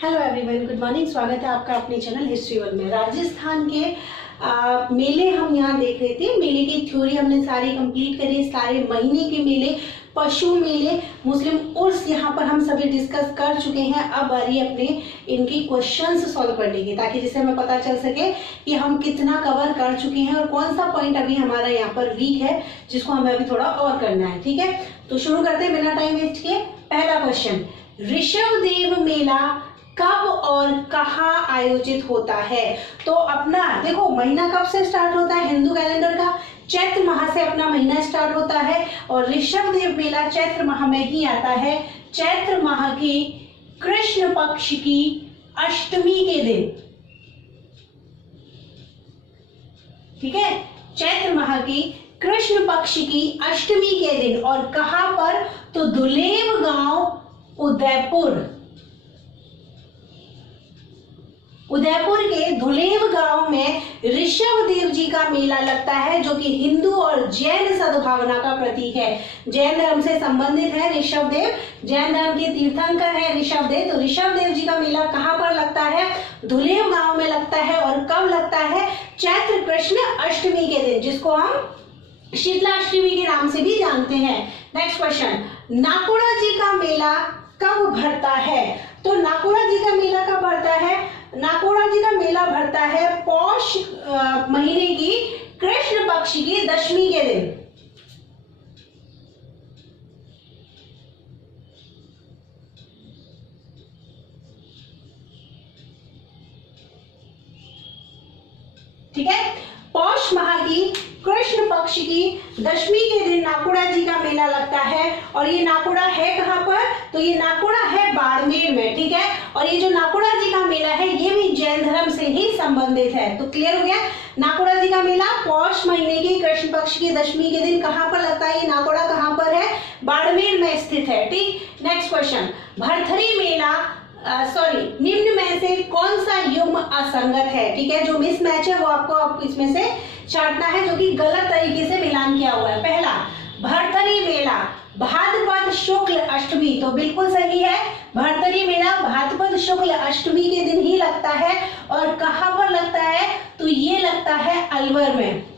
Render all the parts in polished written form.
Hello everyone, good morning. स्वागत है आपका अपने चैनल हिस्ट्री वर्ल्ड में। राजस्थान के मेले हम यहाँ देख रहे थे। मेले की थ्योरी हमने सारी कंप्लीट करी, सारे महीने के मेले, पशु मेले, मुस्लिम उर्स यहाँ पर हम सभी डिस्कस कर चुके हैं। अब बारी अपने इनके क्वेश्चंस सॉल्व करने की, ताकि जिससे हमें पता चल सके कि हम कितना कवर कर चुके हैं और कौन सा पॉइंट अभी हमारा यहाँ पर वीक है, जिसको हमें अभी थोड़ा और करना है। ठीक है, तो शुरू करते हैं बिना टाइम वेस्ट किए। पहला क्वेश्चन, ऋषभदेव मेला कब और कहाँ आयोजित होता है? तो अपना देखो, महीना कब से स्टार्ट होता है हिंदू कैलेंडर का? चैत्र माह से अपना महीना स्टार्ट होता है और ऋषभदेव मेला चैत्र माह में ही आता है। चैत्र माह की कृष्ण पक्ष की अष्टमी के दिन, ठीक है, चैत्र माह की कृष्ण पक्ष की अष्टमी के दिन। और कहां पर? तो दुलेव गांव, उदयपुर के धुलेव गांव में ऋषभदेव जी का मेला लगता है, जो कि हिंदू और जैन सद्भावना का प्रतीक है। जैन धर्म से संबंधित है ऋषभदेव, जैन धर्म के तीर्थंकर है ऋषभदेव। तो ऋषभदेव जी का मेला कहां पर लगता है? धुलेव गांव में लगता है। और कब लगता है? चैत्र कृष्ण अष्टमी के दिन, जिसको हम शीतलाष्टमी के नाम से भी जानते हैं। नेक्स्ट क्वेश्चन, नाकुड़ा जी का मेला कब भरता है? तो नाकुड़ा जी का मेला कब भरता है? नाकुड़ा जी का मेला भरता है पौष महीने की कृष्ण पक्ष की दशमी के दिन। ठीक है, पौष माह की कृष्ण पक्ष की दशमी के दिन नाकुड़ा जी का मेला लगता है। और ये नाकुड़ा है कहां पर? तो ये नाकुड़ा है बाड़मेर में। ठीक है, और ये जो नाकुड़ा जी का मेला है ये भी जैन धर्म से ही संबंधित है। तो क्लियर हो गया, नाकुड़ा जी का मेला पौष महीने की कृष्ण पक्ष की दशमी के दिन कहां पर लगता है? ये नाकुड़ा कहां पर है? बाड़मेर में स्थित है। ठीक, नेक्स्ट क्वेश्चन, भरथरी मेला निम्न में से कौन सा युग्म असंगत है? ठीक है, जो मिसमैच है वो आपको इसमें से छांटना है, जो कि गलत तरीके से मिलान किया हुआ है। पहला, भरथरी मेला भाद्रपद शुक्ल अष्टमी, तो बिल्कुल सही है। भरथरी मेला भाद्रपद शुक्ल अष्टमी के दिन ही लगता है। और कहां पर लगता है? तो ये लगता है अलवर में।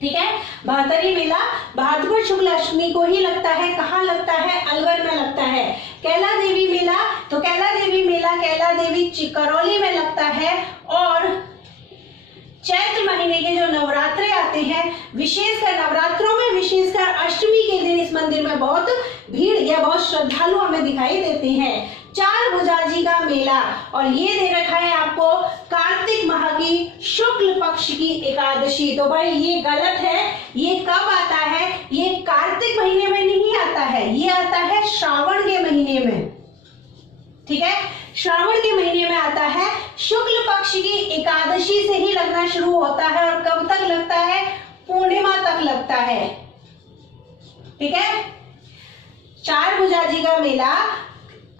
ठीक है, भरथरी मेला भाद्रपद शुक्ल अष्टमी को ही लगता है। कहाँ लगता है? अलवर में लगता है। कैला देवी मेला, तो कैला देवी मेला कैला देवी करौली में लगता है। और चैत्र महीने के जो नवरात्रे आते हैं, विशेषकर नवरात्रों में, विशेषकर अष्टमी के दिन इस मंदिर में बहुत भीड़ या बहुत श्रद्धालु हमें दिखाई देते हैं। चार भुजा जी का मेला, और ये दे रखा है आपको कार्तिक माह की शुक्ल पक्ष की एकादशी। तो भाई ये गलत है। ये कब आता है? ये कार्तिक महीने में नहीं आता है, ये आता है श्रावण के महीने में। ठीक है, श्रावण के महीने में आता है। शुक्ल पक्ष की एकादशी से ही लगना शुरू होता है। और कब तक लगता है? पूर्णिमा तक लगता है। ठीक है, चार भुजा जी का मेला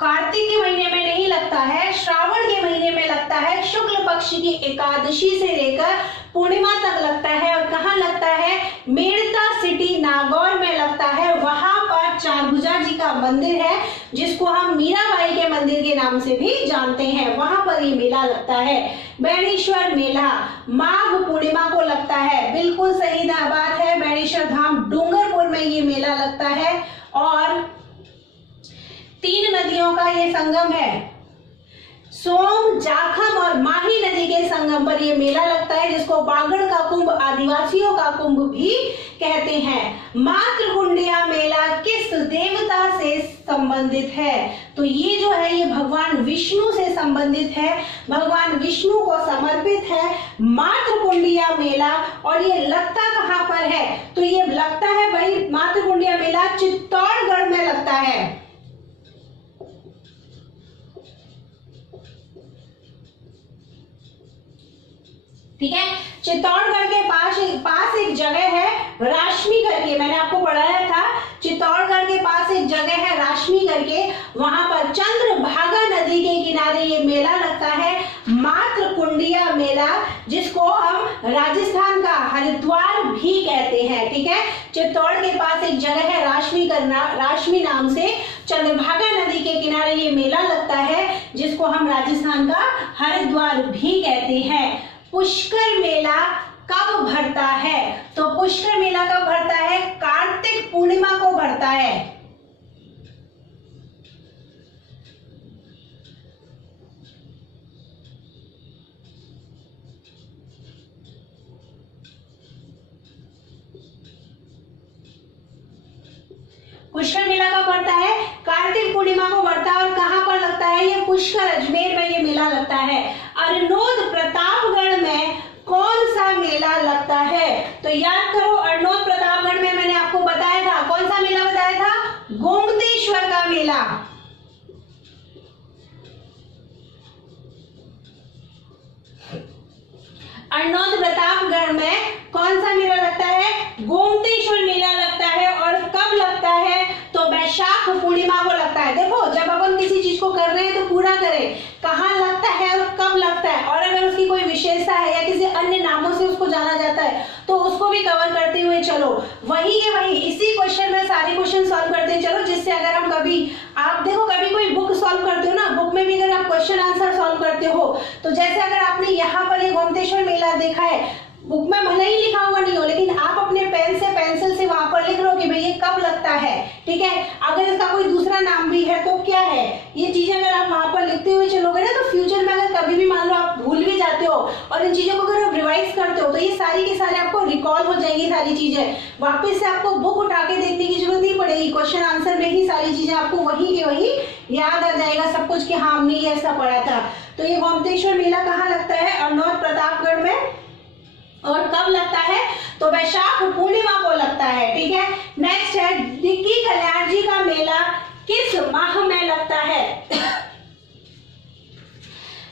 कार्तिक के महीने में नहीं लगता है, श्रावण के महीने में लगता है। शुक्ल पक्ष की एकादशी से लेकर पूर्णिमा तक लगता है। और कहाँ लगता है? मेड़ता सिटी नागौर में लगता है। वहां पर चारभुजा जी का मंदिर है, जिसको हम मीराबाई के मंदिर के नाम से भी जानते हैं। वहां पर ये मेला लगता है। बेणेश्वर मेला माघ पूर्णिमा को लगता है। बिल्कुल सही बात है, बेणेश्वर धाम डूंगरपुर में ये मेला लगता है। और तीन नदियों का ये संगम है, सोम, जाखम और माही नदी के संगम पर ये मेला लगता है, जिसको बागड़ का कुंभ, आदिवासियों का कुंभ भी कहते हैं। मातृकुंडिया मेला किस देवता से संबंधित है? तो ये जो है ये भगवान विष्णु से संबंधित है, भगवान विष्णु को समर्पित है मातृकुंडिया मेला। और ये लगता कहां पर है? तो ये लगता है भाई, मातृकुंडिया मेला चित्तौड़गढ़ में लगता है। ठीक है, चित्तौड़गढ़ के पास एक जगह है राशमी करके, मैंने आपको पढ़ाया था। चित्तौड़गढ़ के पास एक जगह है राशमी करके, वहां पर चंद्रभागा नदी के किनारे ये मेला लगता है, मातृकुंडिया मेला, जिसको हम राजस्थान का हरिद्वार भी कहते हैं। ठीक है, चित्तौड़ के पास एक जगह है राशमी नाम से, चंद्रभागा नदी के किनारे ये मेला लगता है जिसको हम राजस्थान का हरिद्वार भी कहते हैं। पुष्कर मेला कब भरता है? तो पुष्कर मेला कब भरता है? कार्तिक पूर्णिमा को भरता है। पुष्कर मेला कब पड़ता है? कार्तिक पूर्णिमा को पड़ता है। और कहाँ पर लगता है ये? पुष्कर, अजमेर में ये मेला लगता है। अरनोद प्रतापगढ़ में कौन सा मेला लगता है? तो याद करो, अरनोद प्रतापगढ़ में मैंने आपको बताया था, कौन सा मेला बताया था? गोमतेश्वर का मेला। अरनोद प्रतापगढ़ में कौन सा मेला लगता है? गोमतेश्वर मेला लगता है। और कब लगता है? तो वैशाख पूर्णिमा को लगता है। देखो, जब अपन किसी चीज को कर रहे हैं तो पूरा करें, कहाँ लगता है और कब लगता है, और अगर उसकी कोई विशेषता है या किसी अन्य नामों से उसको जाना जाता है तो उसको भी कवर करते हुए चलो। वही के वही इसी क्वेश्चन में सारे क्वेश्चन सॉल्व करते चलो, जिससे अगर हम कभी, आप देखो कभी कोई बुक सॉल्व करते हो ना, बुक में भी अगर आप क्वेश्चन आंसर सॉल्व करते हो तो जैसे अगर आपने यहाँ पर ये गोमतेश्वर मेला देखा है, बुक में भले ही लिखा हुआ नहीं हो, लेकिन आप अपने पेन से पेंसिल से वहां पर लिख लो कि भाई ये कब लगता है। ठीक है, अगर इसका कोई दूसरा नाम भी है तो क्या है, ये चीजें अगर आप वहां पर लिखते हुए चलोगे ना, तो फ्यूचर में अगर कभी भी मान लो आप भूल भी जाते हो और इन चीजों को अगर आप रिवाइज करते हो तो ये सारी के सारे आपको रिकॉल हो जाएंगी। सारी चीजें वापस से आपको बुक उठा के देखने की जरूरत नहीं पड़ेगी, क्वेश्चन आंसर में ही सारी चीजें आपको वही के वही याद आ जाएगा सब कुछ कि हाँ हमने ये ऐसा पढ़ा था। तो ये गोमतेश्वर मेला कहाँ लगता है? अरनोद प्रतापगढ़ में। और कब लगता है? तो वैशाख पूर्णिमा को लगता है। ठीक है, नेक्स्ट है, डिग्गी कल्याण जी का मेला किस माह में लगता है?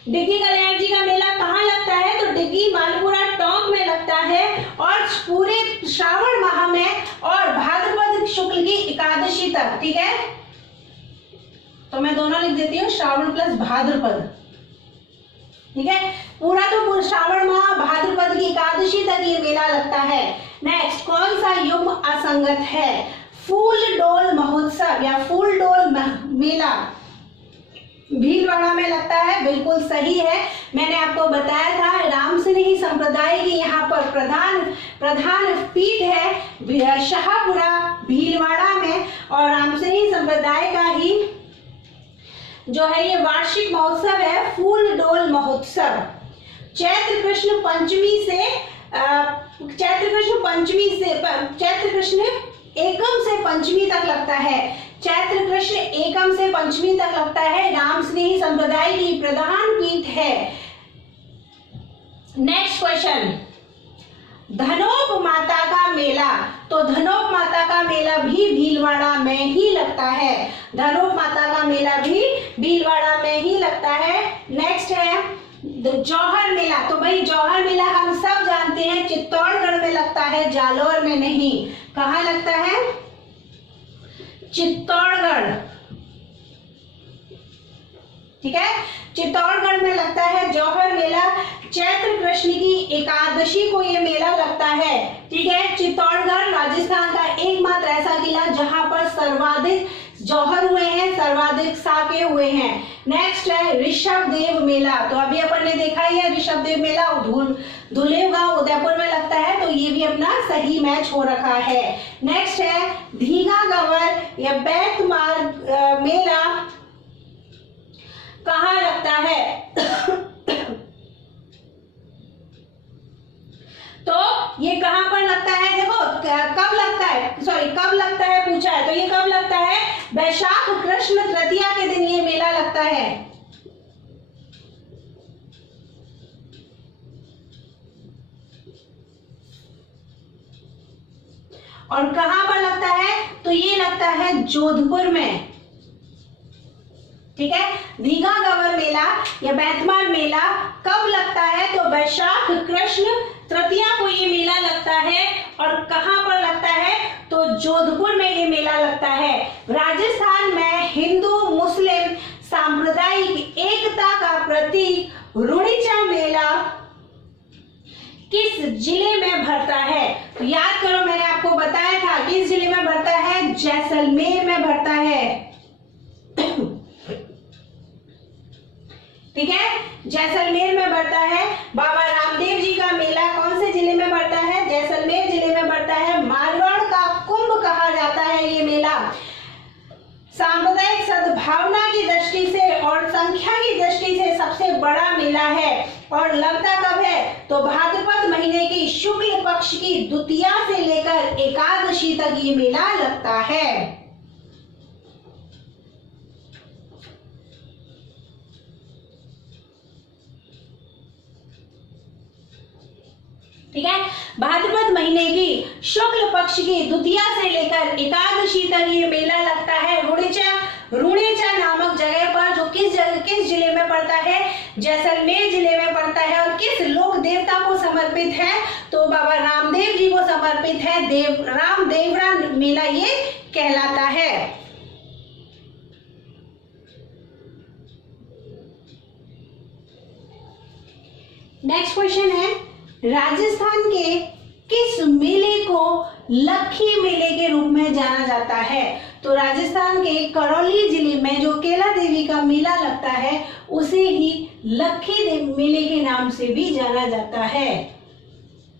डिग्गी कल्याण जी का मेला कहाँ लगता है? तो डिग्गी मालपुरा टोंक में लगता है और पूरे श्रावण माह में और भाद्रपद शुक्ल की एकादशी तक। ठीक है, तो मैं दोनों लिख देती हूँ, श्रावण प्लस भाद्रपद। ठीक है, पूरा तो श्रावण माह भाद्रपद की एकादशी तक ये मेला लगता है। नेक्स्ट, कौन सा युग्म असंगत है? फूल डोल महोत्सव या फूल डोल मेला भीलवाड़ा में लगता है, बिल्कुल सही है। मैंने आपको बताया था रामसिंह संप्रदाय की यहाँ पर प्रधान पीठ है शाहपुरा भीलवाड़ा में, और रामसिंह संप्रदाय का ही जो है ये वार्षिक महोत्सव है फूल डोल महोत्सव। चैत्र कृष्ण एकम से पंचमी तक लगता है। चैत्र कृष्ण एकम से पंचमी तक लगता है, राम स्नेही संप्रदाय की प्रधान पीठ है। नेक्स्ट क्वेश्चन, धनोप माता का मेला। तो धनोप माता का मेला भी भीलवाड़ा में ही लगता है। धनोप माता का मेला भी भीलवाड़ा में ही लगता है। नेक्स्ट है जौहर मेला। तो भाई जौहर मेला हम सब जानते हैं चित्तौड़गढ़ में लगता है, जालौर में नहीं। कहाँ लगता है? चित्तौड़गढ़। ठीक है, चित्तौड़गढ़ में लगता है जौहर मेला। चैत्र कृष्ण की एकादशी को ये मेला लगता है। ठीक है, चित्तौड़गढ़ राजस्थान का एकमात्र ऐसा किला जहां पर सर्वाधिक जौहर हुए हैं, सर्वाधिक साके हुए हैं। नेक्स्ट है ऋषभदेव मेला। तो अभी अपन ने देखा ही है ऋषभदेव मेला धुलेगांव उदयपुर में लगता है, तो ये भी अपना सही मैच हो रखा है। नेक्स्ट है धीगा गवर या बैतमार मेला कहाँ लगता है? तो ये कहां पर लगता है? देखो कब लगता है, कब लगता है पूछा है, तो ये कब लगता है? वैशाख कृष्ण तृतीया के दिन ये मेला लगता है। और कहां पर लगता है? तो ये लगता है जोधपुर में। ठीक है, दीघा गवर मेला या बैतमार मेला कब लगता है? तो वैशाख कृष्ण तृतीया को ये मेला लगता है। और कहां पर लगता है? तो जोधपुर में ये मेला लगता है। राजस्थान में हिंदू मुस्लिम सांप्रदायिक एकता का प्रतीक रुणीचा मेला किस किस जिले में भरता है? तो याद करो, मैंने आपको बताया था किस जिले में भरता है, जैसलमेर में भरता है। ठीक है, जैसलमेर में भरता है। बाबा रामदेव जी का मेला कौन से जिले में भरता है? जैसलमेर जिले में भरता है। मारवाड़ का कुंभ कहा जाता है ये मेला। सांप्रदायिक सद्भावना की दृष्टि से और संख्या की दृष्टि से सबसे बड़ा मेला है और लगता कब है? तो भाद्रपद महीने की शुक्ल पक्ष की द्वितीया से लेकर एकादशी तक ये मेला लगता है। ठीक है, भाद्रपद महीने की शुक्ल पक्ष की द्वितीया से लेकर एकादशी तक ये मेला लगता है। रुणेचा नामक जगह पर, जो किस जिले में पड़ता है? जैसलमेर जिले में पड़ता है। और किस लोक देवता को समर्पित है? तो बाबा रामदेव जी को समर्पित है। रामदेवरा मेला ये कहलाता है। नेक्स्ट क्वेश्चन है, राजस्थान के किस मेले को लक्खी मेले के रूप में जाना जाता है? तो राजस्थान के करौली जिले में जो केला देवी का मेला लगता है उसे ही लक्खी मेले के नाम से भी जाना जाता है।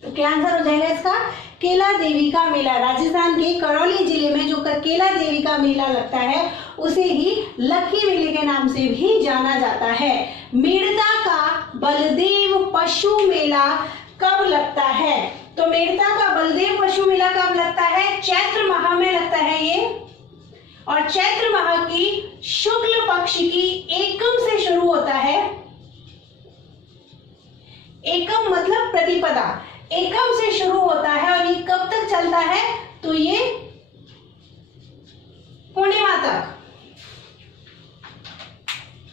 तो क्या आंसर हो जाएगा इसका? केला देवी का मेला। राजस्थान के करौली जिले में जो केला देवी का मेला लगता है उसे ही लक्खी मेले के नाम से भी जाना जाता है। मेड़ता का बलदेव पशु मेला कब लगता है? तो मेड़ता का बलदेव पशु मेला कब लगता है? चैत्र माह में लगता है ये। और चैत्र माह की शुक्ल पक्ष की एकम से शुरू होता है। एकम मतलब प्रतिपदा, एकम से शुरू होता है और ये कब तक चलता है? तो ये पूर्णिमा तक।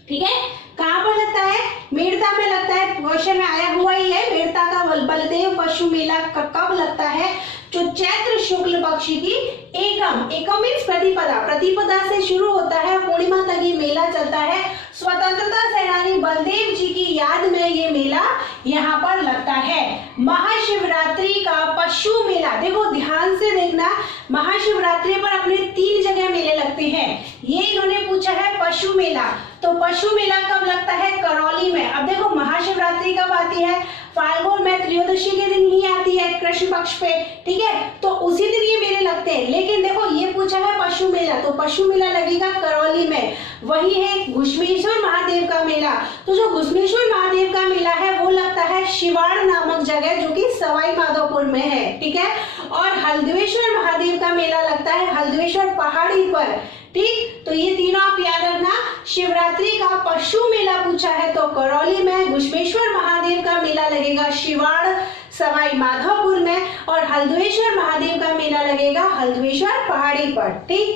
ठीक है, कहां पर लगता है? मेड़ता में लगता है। क्वेश्चन में आया हुआ ही है, मेड़ता का बलदेव पशु मेला कब लगता है? जो चैत्र शुक्ल पक्ष की एकम, एकम मीन्स प्रतिपदा, प्रतिपदा से शुरू होता है, पूर्णिमा तक ये मेला चलता है। स्वतंत्रता सेनानी बलदेव जी की याद में ये मेला यहाँ पर लगता है। महाशिवरात्रि का पशु मेला, देखो ध्यान से देखना, महाशिवरात्रि पर अपने 3 जगह मेले लगते हैं। ये इन्होंने पूछा है पशु मेला, तो पशु मेला कब लगता है? करौली में। अब देखो महाशिवरात्रि कब आती है? फाल्गुन में त्रयोदशी के दिन ही आती है, कृष्ण पक्ष पे। ठीक है, तो उसी दिन ये मेले लगते हैं। लेकिन देखो ये पूछा है पशु मेला, तो पशु मेला लगेगा करौली में। वही है घुश्मेश्वर महादेव का मेला, तो जो घुश्मेश्वर महादेव का मेला है वो लगता है शिवाड़ नामक जगह, जो कि सवाई माधोपुर में है। ठीक है, और हल्द्वेश्वर महादेव का मेला लगता है हल्द्वेश्वर पहाड़ी पर। ठीक, तो ये तीनों आप याद रखना। शिवरात्रि का पशु मेला पूछा है तो करौली में, घुश्मेश्वर महादेव का मेला लगेगा शिवाड़ सवाई माधोपुर में, और हल्द्वेश्वर महादेव का मेला लगेगा हल्द्वेश्वर पहाड़ी पर। ठीक,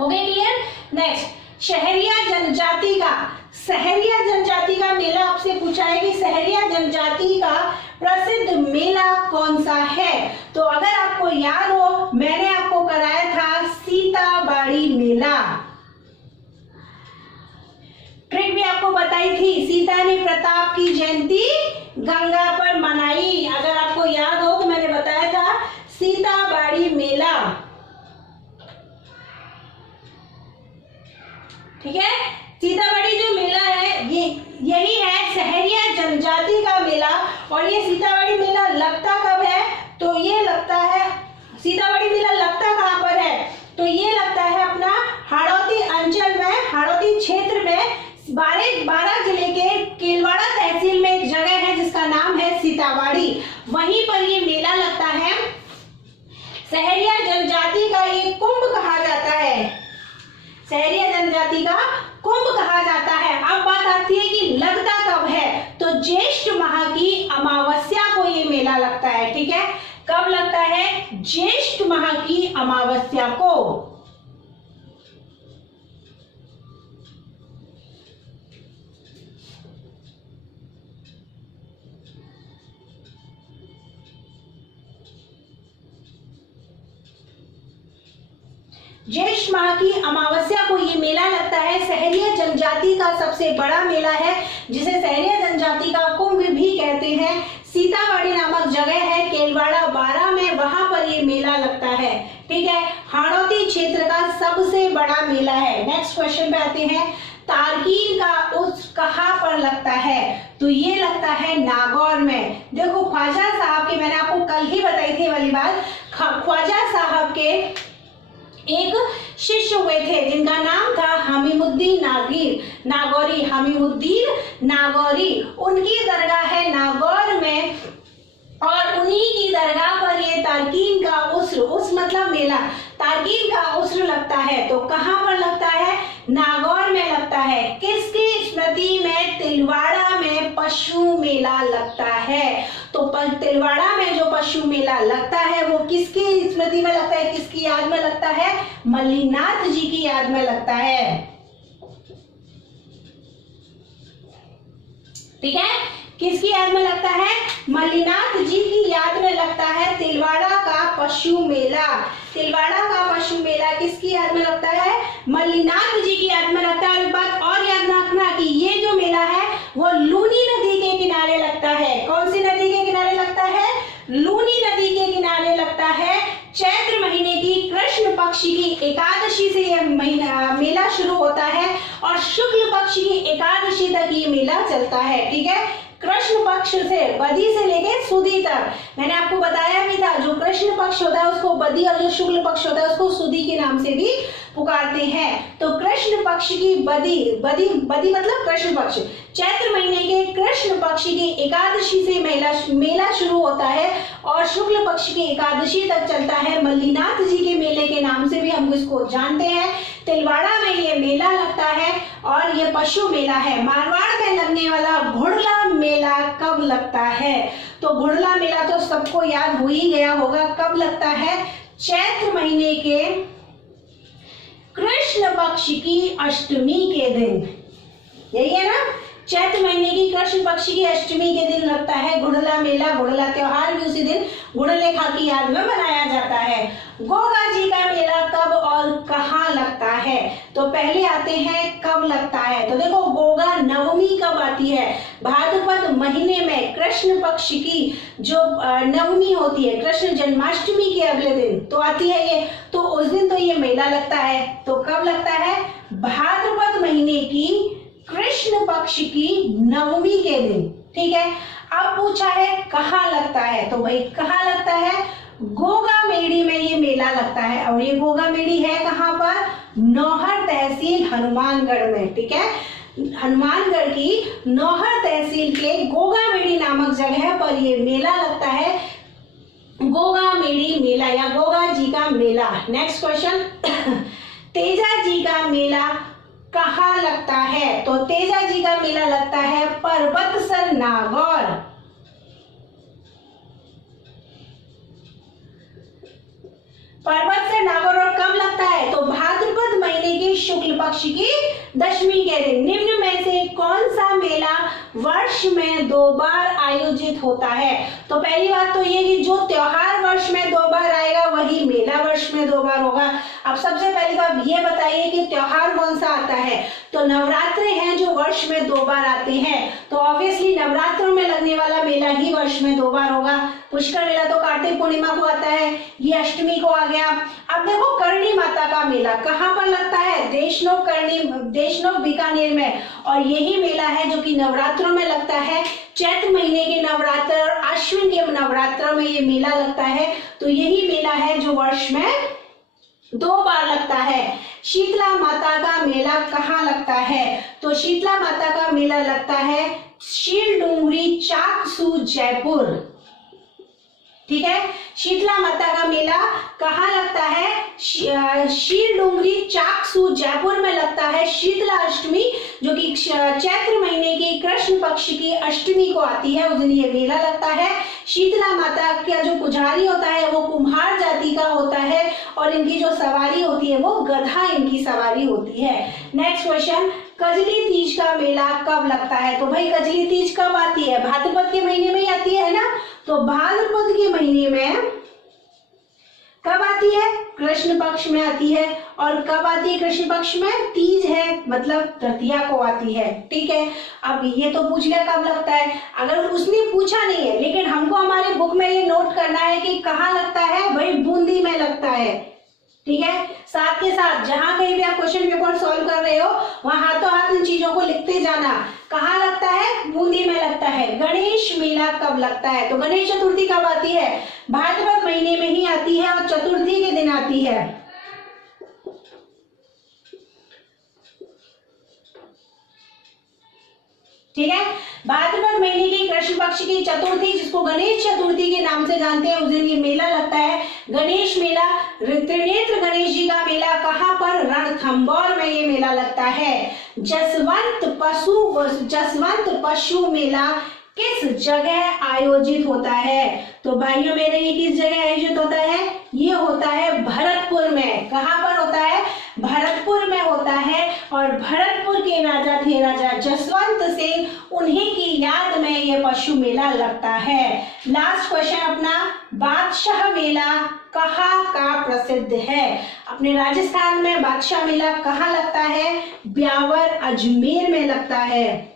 हो गए क्लियर? नेक्स्ट, सहरिया जनजाति का, सहरिया जनजाति का मेला आपसे पूछा है कि सहरिया जनजाति का प्रसिद्ध मेला कौन सा है? तो अगर आपको याद हो, मैंने आपको कराया था सीताबाड़ी मेला। ट्रिक भी आपको बताई थी, सीता ने प्रताप की जयंती गंगा पर मनाई। अगर आपको याद हो तो मैंने बताया था सीताबाड़ी मेला। ठीक है, सीताबाड़ी जो मेला है ये यही है सहरिया जनजाति का मेला। और ये सीताबाड़ी मेला लगता कब है? तो ये लगता है, सीताबाड़ी मेला लगता कहाँ पर है? तो ये लगता है अपना हाड़ौती अंचल में, हाड़ौती क्षेत्र में, 12 जिले के केलवाड़ा तहसील में एक जगह है जिसका नाम है सीताबाड़ी। वहीं पर ये मेला लगता है। सहरिया जनजाति का ये कुंभ कहा जाता है, सहरिया जनजाति का कुंभ कहा जाता है। अब बात आती है कि लगता कब है? तो ज्येष्ठ माह की अमावस्या को ये मेला लगता है। ठीक है, कब लगता है? ज्येष्ठ माह की अमावस्या को। ज्येष्ठ माह की अमावस्या को ये मेला लगता है। सहरिया जनजाति का सबसे बड़ा मेला है, जिसे सहरिया जनजाति का कुंभ भी कहते हैं। सीतावाड़ी नामक जगह है केलवाड़ा बारा में, वहां पर ये मेला लगता है। ठीक है, हाड़ौती क्षेत्र का सबसे बड़ा मेला है। नेक्स्ट क्वेश्चन पे आते हैं, तारकीन का उर्स कहाँ पर लगता है? तो ये लगता है नागौर में। देखो ख्वाजा साहब के, मैंने आपको कल ही बताई थी वाली बात, ख्वाजा साहब के एक शिष्य हुए थे जिनका नाम था हमीमुद्दीन नागौरी, हमीमुद्दीन नागौरी। उनकी दरगाह है नागौर में और उन्हीं की दरगाह पर ये तारकीन का उर्स मतलब मेला, तारकीन का उर्स लगता है। तो कहाँ पर लगता है? नागौर में लगता है। किसकी स्मृति में? तिलवाड़ा में पशु मेला लगता है। तो तिलवाड़ा में जो पशु मेला लगता है वो किसकी स्मृति में लगता है, किसकी याद में लगता है? मल्लीनाथ जी की याद में लगता है। ठीक है, किसकी याद में लगता है? मल्लीनाथ जी की याद में लगता है तिलवाड़ा का पशु मेला। तिलवाड़ा का पशु मेला किसकी याद में लगता है? मल्लीनाथ जी की याद में लगता है। और एक बात और याद रखना कि ये जो मेला है वो लूनी नदी के किनारे लगता है। कौन सी नदी के किनारे लगता है? लूनी नदी के किनारे लगता है। चैत्र महीने की कृष्ण पक्ष की एकादशी से यह मेला शुरू होता है और शुक्ल पक्ष की एकादशी तक ये मेला चलता है। ठीक है, कृष्ण पक्ष से बदी से लेके सुदी तक, मैंने आपको बताया भी था, जो कृष्ण पक्ष होता है उसको बदी और जो शुक्ल पक्ष होता है उसको सुदी के नाम से भी पुकारते हैं। तो कृष्ण पक्ष की बदी मतलब कृष्ण पक्ष, चैत्र महीने के कृष्ण पक्ष की एकादशी से मेला शुरू होता है और शुक्ल पक्ष की एकादशी तक चलता है। मल्लीनाथ जी के मेले के नाम से भी हम इसको जानते हैं। तिलवाड़ा में ये मेला लगता है और ये पशु मेला है। मारवाड़ में लगने वाला घुड़ला मेला कब लगता है? तो घुड़ला मेला तो सबको याद हो ही गया होगा। कब लगता है? चैत्र महीने के कृष्ण पक्ष की अष्टमी के दिन। यही है ना, चैत्र महीने की कृष्ण पक्ष की अष्टमी के दिन लगता है घुड़ला मेला। घुड़ला त्योहार भी उसी दिन घुड़लेखा की याद में मनाया जाता है। गोगा जी का मेला कब और कहाँ लगता है? तो पहले आते हैं कब लगता है। तो देखो गोगा नवमी कब आती है? भाद्रपद महीने में कृष्ण पक्ष की जो नवमी होती है, कृष्ण जन्माष्टमी के अगले दिन तो आती है ये, तो उस दिन तो ये मेला लगता है। तो कब लगता है? भाद्रपद महीने की कृष्ण पक्ष की नवमी के दिन। ठीक है, अब पूछा है कहाँ लगता है, तो भाई कहाँ लगता है? गोगा मेड़ी में ये मेला लगता है। और ये गोगा मेड़ी है कहाँ पर? नौहर तहसील हनुमानगढ़ में। ठीक है, हनुमानगढ़ की नौहर तहसील के गोगा मेड़ी नामक जगह पर ये मेला लगता है, गोगा मेड़ी मेला या गोगा जी का मेला। नेक्स्ट क्वेश्चन, तेजा जी का मेला कहाँ लगता है? तो तेजा जी का मेला लगता है पर्वतसर नागौर। पर्वतसर नागौर। और कब लगता है? तो भाद्रपद महीने की शुक्ल पक्ष की दशमी के दिन। निम्न में से कौन सा मेला वर्ष में 2 बार आयोजित होता है? तो पहली बात तो ये कि जो त्योहार वर्ष में 2 बार आएगा वही मेला वर्ष में 2 बार होगा। अब सबसे पहले तो आप ये बताइए कि त्योहार कौन सा आता है? तो नवरात्रे हैं जो वर्ष में 2 बार आते हैं, तो ऑब्वियसली नवरात्रों में लगने वाला मेला ही वर्ष में 2 बार होगा। पुष्कर मेला तो कार्तिक पूर्णिमा को आता है, ये अष्टमी को आ गया। अब देखो करणी माता का मेला कहाँ पर लगता है? देशनोक बीकानेर में, और यही मेला है जो कि नवरात्रों में लगता है। चैत्र महीने के नवरात्र और अश्विन के नवरात्रों में ये मेला लगता है। तो यही मेला है जो वर्ष में 2 बार लगता है। शीतला माता का मेला कहाँ लगता है? तो शीतला माता का मेला लगता है शील डूंगरी चाकसू जयपुर। ठीक है, शीतला माता का मेला कहाँ लगता है? शील डूंगरी चाकसू जयपुर में लगता है। शीतला अष्टमी जो कि चैत्र महीने की कृष्ण पक्ष की अष्टमी को आती है, उस दिन ये मेला लगता है। शीतला माता का जो पुजारी होता है वो कुम्हार जाति का होता है और इनकी जो सवारी होती है वो गधा इनकी सवारी होती है। नेक्स्ट क्वेश्चन, कजली तीज का मेला कब लगता है? तो भाई कजली तीज कब आती है? भाद्रपद के महीने में ही आती है ना। तो भाद्रपद के महीने में कब आती है? कृष्ण पक्ष में आती है। और कब आती है कृष्ण पक्ष में? तीज है, मतलब तृतीया को आती है। ठीक है, अब ये तो पूछ लिया कब लगता है। अगर उसने पूछा नहीं है, लेकिन हमको हमारे बुक में ये नोट करना है कि कहाँ लगता है भाई, बूंदी में लगता है। ठीक है, साथ के साथ जहां कहीं भी आप क्वेश्चन पेपर सॉल्व कर रहे हो वहां हाथों हाथ इन चीजों को लिखते जाना। कहाँ लगता है? बूंदी में लगता है। गणेश मेला कब लगता है? तो गणेश चतुर्थी कब आती है? भाद्रपद महीने में ही आती है और चतुर्थी के दिन आती है। ठीक है, भाद्रपद महीने की कृष्ण पक्ष की चतुर्थी, जिसको गणेश चतुर्थी के नाम से जानते हैं, उस दिन ये मेला लगता है, गणेश मेला। त्रिनेत्र गणेश जी का मेला कहाँ पर? रणथंभौर में ये मेला लगता है। जसवंत पशु मेला किस जगह आयोजित होता है? तो भाइयों मेरे, ये किस जगह आयोजित होता है? ये होता है भरतपुर में। कहाँ पर होता है? भरतपुर में होता है। और भरतपुर के राजा थे राजा जसवंत सिंह, उन्हीं की याद में ये पशु मेला लगता है। लास्ट क्वेश्चन अपना, बादशाह मेला कहाँ का प्रसिद्ध है? अपने राजस्थान में बादशाह मेला कहाँ लगता है? ब्यावर अजमेर में लगता है।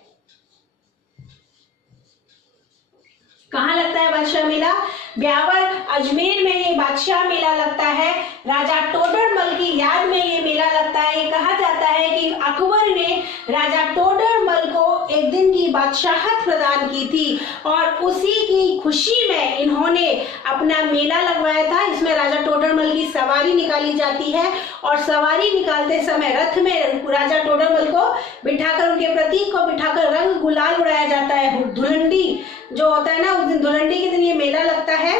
कहाँ लगता है बादशाह मेला? ब्यावर अजमेर में ये बादशाह मेला लगता है। राजा टोडरमल की याद में ये मेला लगता है। ये कहा जाता है कि अकबर ने राजा टोडरमल को एक दिन की बादशाहत प्रदान की थी और उसी की खुशी में इन्होंने अपना मेला लगवाया था। इसमें राजा टोडरमल की सवारी निकाली जाती है और सवारी निकालते समय रथ में राजा टोडरमल को बिठाकर, उनके प्रतीक को बिठाकर रंग गुलाल उड़ाया जाता है। धुलंडी जो होता है ना, उस दिन धुलंडी के दिन ये मेला लगता है।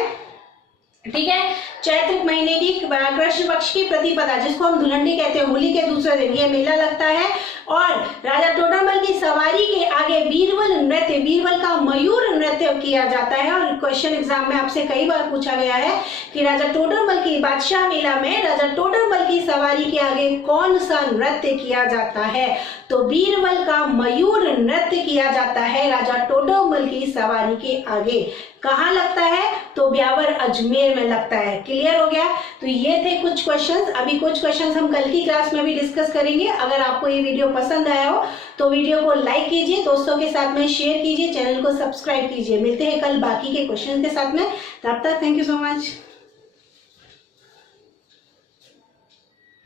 ठीक है, चैत्र महीने की कृष्ण पक्ष की प्रतिपदा, जिसको हम धुलंडी कहते हैं, होली के दूसरे दिन ये मेला लगता है। और राजा टोडरमल की सवारी के आगे बीरबल नृत्य, बीरबल का मयूर नृत्य किया जाता है। और क्वेश्चन एग्जाम में आपसे कई बार पूछा गया है कि राजा टोडरमल की बादशाह मेला में राजा टोडरमल की सवारी के आगे कौन सा नृत्य किया जाता है? तो बीरबल का मयूर नृत्य किया जाता है राजा टोडरमल की सवारी के आगे। कहाँ लगता है? तो ब्यावर अजमेर में लगता है। क्लियर हो गया? तो ये थे कुछ क्वेश्चंस। अभी कुछ क्वेश्चंस हम कल की क्लास में भी डिस्कस करेंगे। अगर आपको ये वीडियो पसंद आया हो तो वीडियो को लाइक कीजिए, दोस्तों के साथ में शेयर कीजिए, चैनल को सब्सक्राइब कीजिए। मिलते हैं कल बाकी के क्वेश्चन के साथ में। तब तक थैंक यू सो मच।